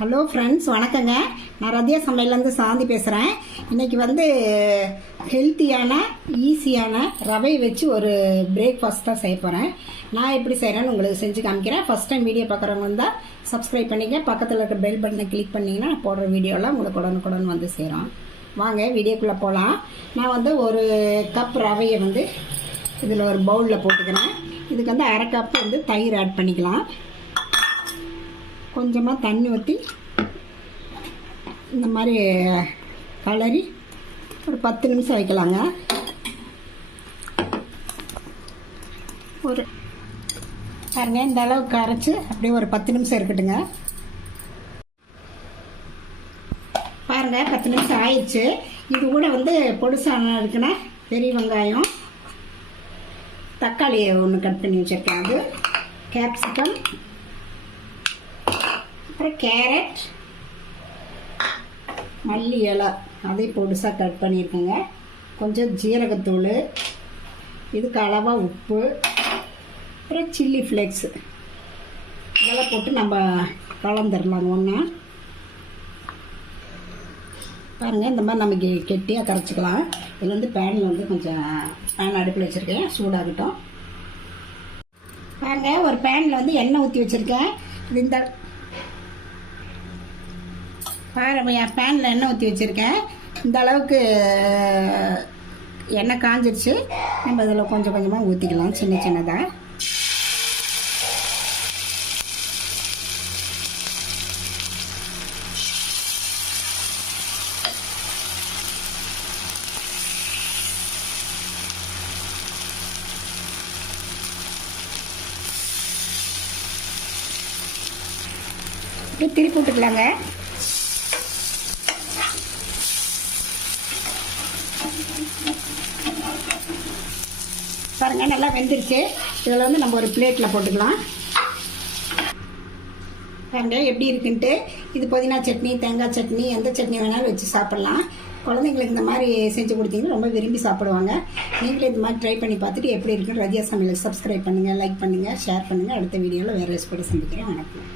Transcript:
Hello friends வணக்கங்க. நான் ரத்யா சமையல்லேருந்து சாந்தி பேசுகிறேன் இன்றைக்கி வந்து ஹெல்த்தியான ஈஸியான ரவை வச்சு ஒரு பிரேக்ஃபாஸ்ட் தான் செய்ய போகிறேன் நான் எப்படி செய்கிறேன்னு உங்களுக்கு செஞ்சு காமிக்கிறேன். ஃபஸ்ட் டைம் வீடியோ பார்க்குறவங்க வந்தால் சப்ஸ்கிரைப் பண்ணிங்க பக்கத்தில் இருக்க பெல் பட்டனை கிளிக் பண்ணிங்கன்னா நான் போடுற வீடியோலாம் உங்களுக்கு உடனுக்குடன் வந்து சேரும். வாங்க வீடியோக்குள்ளே போகலாம் நான் வந்து ஒரு கப் ரவையை வந்து இதில் ஒரு பவுலில் போட்டுக்கிறேன். இதுக்கு வந்து அரை கப் வந்து தயிர் ஆட் பண்ணிக்கலாம். கொஞ்சமாக தண்ணி ஊற்றி இந்த மாதிரி கலரி ஒரு பத்து நிமிஷம் வைக்கலாங்க. ஒரு பாருங்க இந்த அளவுக்கு அரைச்சி அப்படியே ஒரு பத்து நிமிஷம் இருக்கட்டுங்க. பாருங்க பத்து நிமிஷம் ஆயிடுச்சு. இது கூட வந்து பொடுசான இருக்குன்னா பெரிய வெங்காயம் தக்காளி ஒன்று கட் பண்ணி வச்சுருக்கேன். அது கேப்சிகம் அப்புறம் கேரட் மல்லி இலை அதை பொடுசாக கட் பண்ணியிருக்கேங்க கொஞ்சம் ஜீரகத்தூள் இதுக்கு அளவாக உப்பு அப்புறம் சில்லி ஃப்ளேக்ஸ் இதெல்லாம் போட்டு நம்ம கலந்துடலாங்க ஒன்றா பாருங்கள் இந்த மாதிரி நம்ம கெ- கெட்டியாக கரைச்சிக்கலாம். இது வந்து பேனில் வந்து கொஞ்சம் பேன் அடுப்பில் வச்சுருக்கேன். சூடாகட்டும். பாருங்க ஒரு பேனில் வந்து எண்ணெய் ஊற்றி வச்சுருக்கேன். இது இந்த பாருங்க என் பேனில் எண்ணெய் ஊற்றி வச்சுருக்கேன். இந்த அளவுக்கு எண்ணெய் காஞ்சிருச்சு. நம்ம இதில் கொஞ்சம் கொஞ்சமாக ஊற்றிக்கலாம் சின்ன சின்னதாக இப்படி திருப்பி விட்டுக்கலாங்க பாருங்க நல்லா வெந்துருச்சு. இதில் வந்து நம்ம ஒரு பிளேட்டில் போட்டுக்கலாம். பாருங்க எப்படி இருக்குன்ட்டு. இது புதினா சட்னி தேங்காய் சட்னி எந்த சட்னி வேணாலும் வச்சு சாப்பிட்லாம். குழந்தைங்களுக்கு இந்த மாதிரி செஞ்சு கொடுத்தீங்கன்னா ரொம்ப விரும்பி சாப்பிடுவாங்க. நீங்களும் இந்த மாதிரி ட்ரை பண்ணி பார்த்துட்டு எப்படி இருக்குன்னு ரஜியா சமையலுக்கு சப்ஸ்கிரைப் பண்ணுங்கள் லைக் பண்ணுங்கள் ஷேர் பண்ணுங்கள் அடுத்த வீடியோவில் வேறு ரெசிபி சந்திக்கிறேன். வணக்கம்.